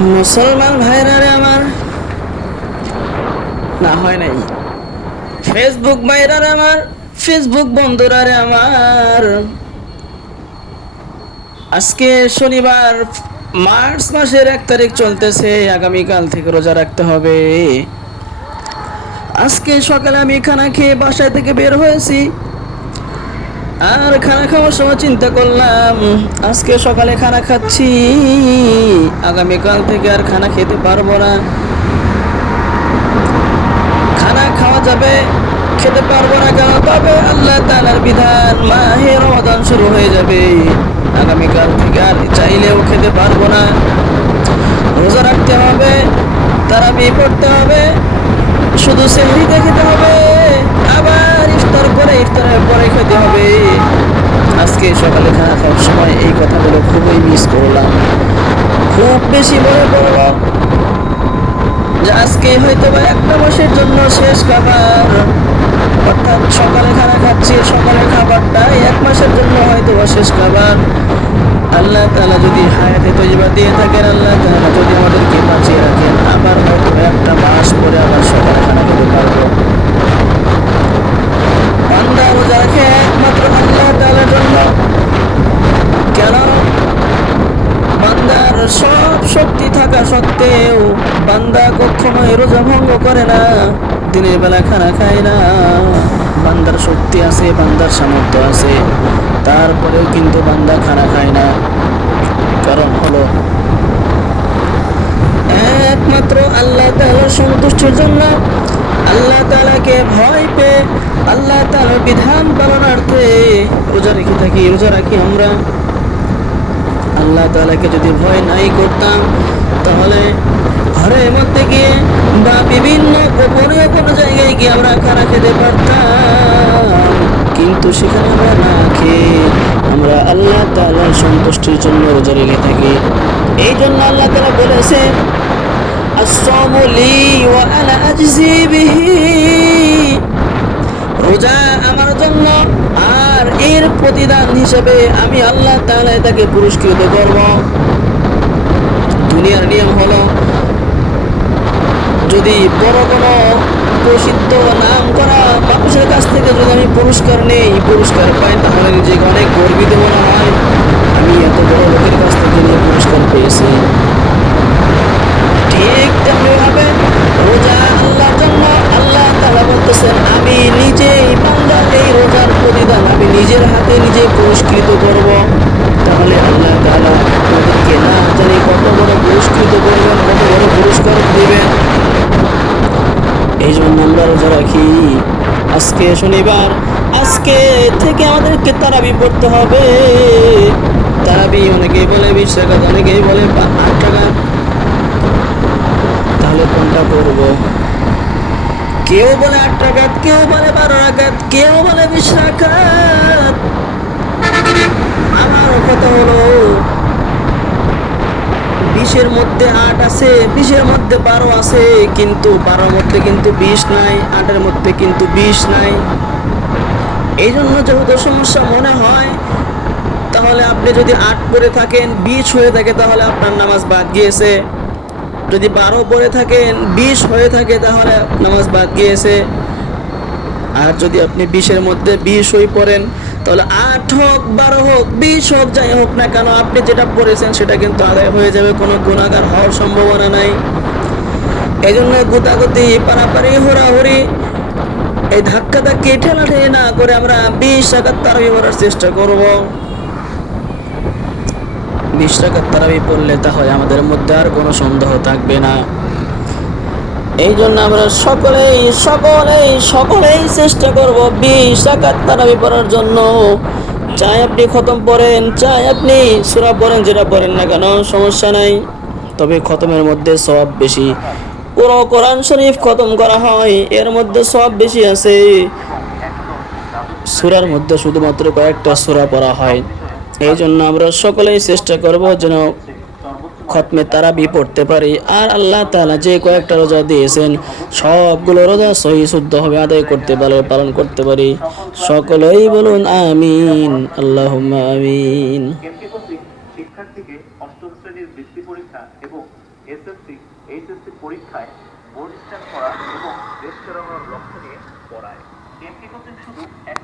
মুসলমান ভাইরা রে আমার, না হয় নাই। ফেসবুক ভাইরা রে আমার, ফেসবুক বন্ধুরা রে আমার, আজকে শনিবার, মার্চ মাসের 1 তারিখ চলতেছে। আগামীকাল থেকে রোজা রাখতে হবে। আজকে সকালে আমি খানা খেয়ে বাসায় থেকে বের হয়েছি। আর খানা খাওয়ার সময় চিন্তা করলাম, আজকে সকালে খানা খাচ্ছি, আগামীকাল থেকে আর খানা খেতে পারবো না। খানা খাওয়া যাবে, খেতে পারবো না কেন? তবে আল্লাহ তাআলার বিধান, মাহে রমাদান শুরু হয়ে যাবে। আগামীকাল থেকে আর চাইলেও খেতে পারবো না। রোজা রাখতে হবে, তারাবি পড়তে হবে, শুধু সেহরিতে খেতে হবে, আবার ইফতার করে ইফতারের পরে খেতে হবে। আজকে সকালে খানা খাওয়ার সময় এই কথাগুলো খুবই মিস করলাম, খুব বেশি মনে পড়লো যে আজকে হয়তো বা একটা মাসের জন্য শেষ খাবার, অর্থাৎ সকালে খানা খাচ্ছি, সকালের খাবারটা 1 মাসের জন্য হয়তো বা শেষ খাবার। আল্লাহ তাআলা যদি হায়াতে তৈবা দিয়ে থাকেন, আল্লাহ তাআলা যদি আমাদেরকে বাঁচিয়ে রাখেন, আবার হয়তো একটা মাস পরে আবার সকালে খানা খেতে পারবো। বান্দা রোজা রাখে একমাত্র আল্লাহ তাআলার জন্য। কেন? বান্দার সব শক্তি থাকা সত্ত্বেও বান্দা কখনোই রোজা ভঙ্গ করে না, দিনের বেলা খানা খায় না। বান্দার শক্তি আছে, বান্দার সামর্থ্য আছে, তারপরেও কিন্তু বান্দা খানা খায় না। কারণ হলো একমাত্র আল্লাহ তাআলার সন্তুষ্টির জন্য, আল্লাহ তাআলাকে ভয় পেয়ে, আল্লাহ তাআলার বিধান পালনার্থে রোজা রেখে থাকি, রোজা রাখি আমরা। আল্লাহ তাআলাকে যদি ভয় নাই করতাম, তাহলে ঘরের মধ্যে গিয়ে বা বিভিন্ন গোপনীয় কোনো জায়গায় গিয়ে আমরা খানা খেতে পারতাম। কিন্তু সেখানে আমরা না খেয়ে আমরা আল্লাহ তাআলার সন্তুষ্টির জন্য রোজা রেখে থাকি। এই জন্য আল্লাহ তাআলা বলেছে, আস-সাওমু লি ওয়া আনা আজজি বিহি, রোজা আমার জন্য, আর এর প্রতিদান হিসেবে আমি আল্লাহ তাআলা তাকে পুরস্কৃত করব। দুনিয়ার নিয়ম হলো, যদি বড় কোনো প্রসিদ্ধ নাম করা মানুষের কাছ থেকে যদি আমি পুরস্কার নেই, পুরস্কার পাই, তাহলে নিজেকে অনেক গর্বিত মনে হয়, আমি এত বড় লোকের কাছ থেকে নিয়ে পুরস্কার পেয়েছি। ঠিক তেমনি ভাবে রোজা আল্লাহর জন্য। আল্লাহ তাআলা বলতেছেন, আমি নিজেই বান্দার এই রোজার প্রতিদান আমি নিজের হাতে নিজে পুরস্কৃত করব। তাহলে আল্লাহ তাআলা আমাদেরকে না জানি কত বড় পুরস্কৃত করবেন, কত বড় পুরস্কার দিবেন। এই জন্য আমরা রোজা রাখি। আজকে শনিবার, আজকে থেকে আমাদেরকে তারাবি পড়তে হবে। তারাবি অনেকেই বলে 20 রাকাত, অনেকেই বলে 8 রাকাত। তাহলে কোনটা করব? কেউ বলে 8 রাকাত, কেউ বলে 12 রাকাত, কেউ বলে 20 রাকাত। আমার কথা হলো, 20-এর মধ্যে 8 আছে, 20-এর মধ্যে 12 আছে, কিন্তু 12-এর মধ্যে কিন্তু 20 নাই, 8-এর মধ্যে কিন্তু 20 নাই। এই জন্য যেহেতু সমস্যা মনে হয়, তাহলে আপনি যদি 8 পড়ে থাকেন, 20 হয়ে থাকে, তাহলে আপনার নামাজ বাদ গিয়েছে। যদি 12 পড়ে থাকেন, 20 হয়ে থাকে, তাহলে নামাজ বাদ গিয়েছে। আর যদি আপনি 20-এর মধ্যে 20 হয়ে পড়েন, তাহলে 8 হোক, 12 হোক, 20 হোক, যাই হোক না কেন, আপনি যেটা পড়েছেন সেটা কিন্তু আদায় হয়ে যাবে, কোনো গুনাহগার হওয়ার সম্ভাবনা নাই। এই জন্য গুতাগুতি, পারাপারি, হোরাহুরি, এই ধাক্কা ধাক্কি, ঠেলাঠেলি না করে আমরা 20 রাকাত তারাবি পড়ার চেষ্টা করব। 20 রাকাত তারাবি পড়লে তাহলে আমাদের মধ্যে আর কোনো সন্দেহ থাকবে না। এই জন্য আমরা সকলেই চেষ্টা করব 20 রাকাত তারাবি পড়ার জন্য। চাই আপনি খতম পড়েন, চাই আপনি সূরা পড়েন, যেটা পড়েন না কেন সমস্যা নাই, তবে খতমের মধ্যে সওয়াব বেশি। পুরো কোরআন শরীফ খতম করা হয়, এর মধ্যে সওয়াব বেশি আছে। সূরার মধ্যে শুধুমাত্র কয়েকটা সূরা পড়া হয়। এই জন্য আমরা সকলেই চেষ্টা করব যেন খতমে তারাবি পড়তে পারি, আর আল্লাহ তাআলা যে কয়েকটা রোজা দিয়েছেন সবগুলো রোজা সহি শুদ্ধভাবে আদায় করতে পারে, পালন করতে পারি। সকলেই বলুন আমিন, আল্লাহুম্মা আমিন। শিক্ষার্থীকে অষ্টম শ্রেণীর বৃত্তি পরীক্ষা এবং এসএসসি, এইচএসসি পরীক্ষায় বোর্ড স্ট্যান্ড করা এবং দেশ চালানোর লক্ষ্য নিয়ে পড়ায়। এমপি কোচিং শুধু একটা